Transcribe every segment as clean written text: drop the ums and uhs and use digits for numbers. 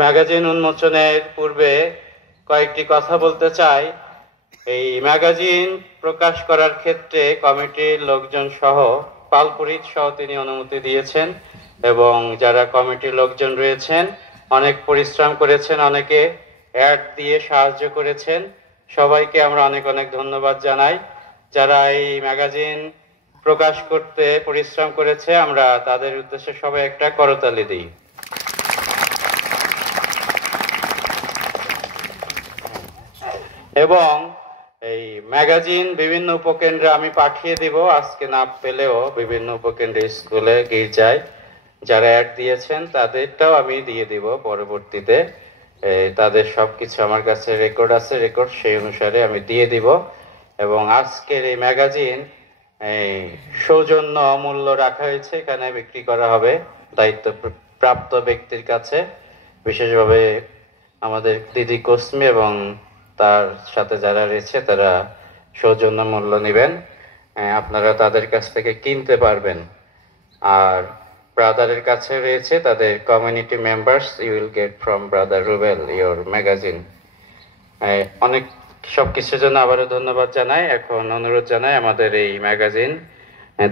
Magazine উন্মোচনের পূর্বে কয়েকটি কথা বলতে চাই। এই ম্যাগাজিন প্রকাশ করার ক্ষেত্রে কমিটির লোকজন সহ পালপুরিত সহ তিনি অনুমতি দিয়েছেন এবং যারা কমিটির লোকজন রয়েছেন অনেক পরিশ্রম করেছেন, অনেকে অ্যাড দিয়ে সাহায্য করেছেন। সবাইকে আমরা অনেক অনেক ধন্যবাদ জানাই। যারা এই ম্যাগাজিন প্রকাশ করতে পরিশ্রম করেছে আমরা তাদের উদ্দেশ্যে সবাই একটা করতালি দিই। এবং এই ম্যাগাজিন বিভিন্ন উপকেন্দ্রে আমি পাঠিয়ে দিব, আজকে না পেলেও বিভিন্ন উপকেন্দ্রে, স্কুলে, গির্জায় যারা অ্যাড দিয়েছেন তাদেরটাও আমি দিয়ে দিব পরবর্তীতে। তাদের সবকিছু আমার কাছে রেকর্ড আছে, রেকর্ড সেই অনুসারে আমি দিয়ে দিব। এবং আজকের এই ম্যাগাজিন সৌজন্য মূল্য রাখা হয়েছে, এখানে বিক্রি করা হবে দায়িত্ব প্রাপ্ত ব্যক্তির কাছে, বিশেষভাবে আমাদের দিদি কসমি এবং তার সাথে যারা রয়েছে তারা সৌজন্য মূল্য নেবেন। আপনারা তাদের কাছ থেকে কিনতে পারবেন। আর ব্রাদারের কাছে রয়েছে তাদের community members, you will get from brother Rubel your magazine. অনেক সবকিছুর জন্য আবারও ধন্যবাদ জানাই। এখন অনুরোধ জানাই আমাদের এই ম্যাগাজিন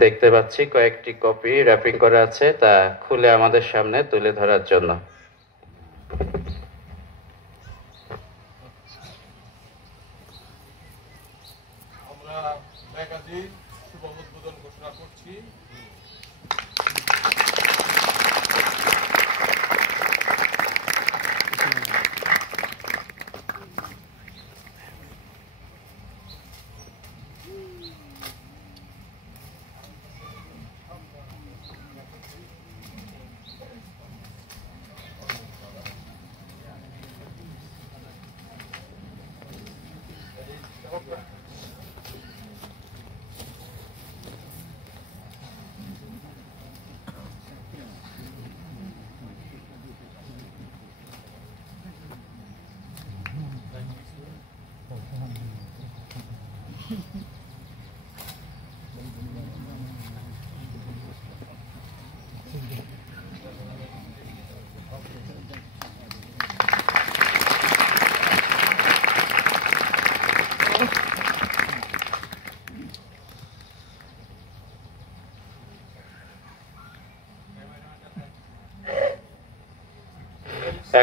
দেখতে পাচ্ছি কয়েকটি কপি র্যাপিং করা আছে, তা খুলে আমাদের সামনে তুলে ধরার জন্য। আমরা ম্যাগাজিন শুভ উদ্বোধন ঘোষণা করছি।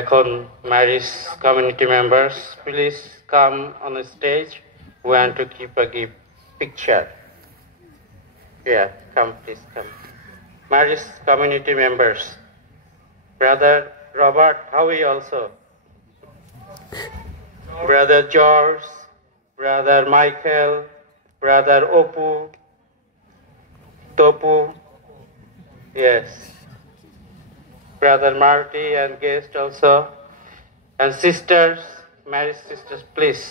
এখন marriage community members, please come on the stage. We want to keep a picture. Yeah, come, please come. Marriage community members, Brother Robert Howie also, Brother George, Brother Michael, Brother Opu, Topu, yes, Brother Marty and guest also, and sisters, married sisters, please.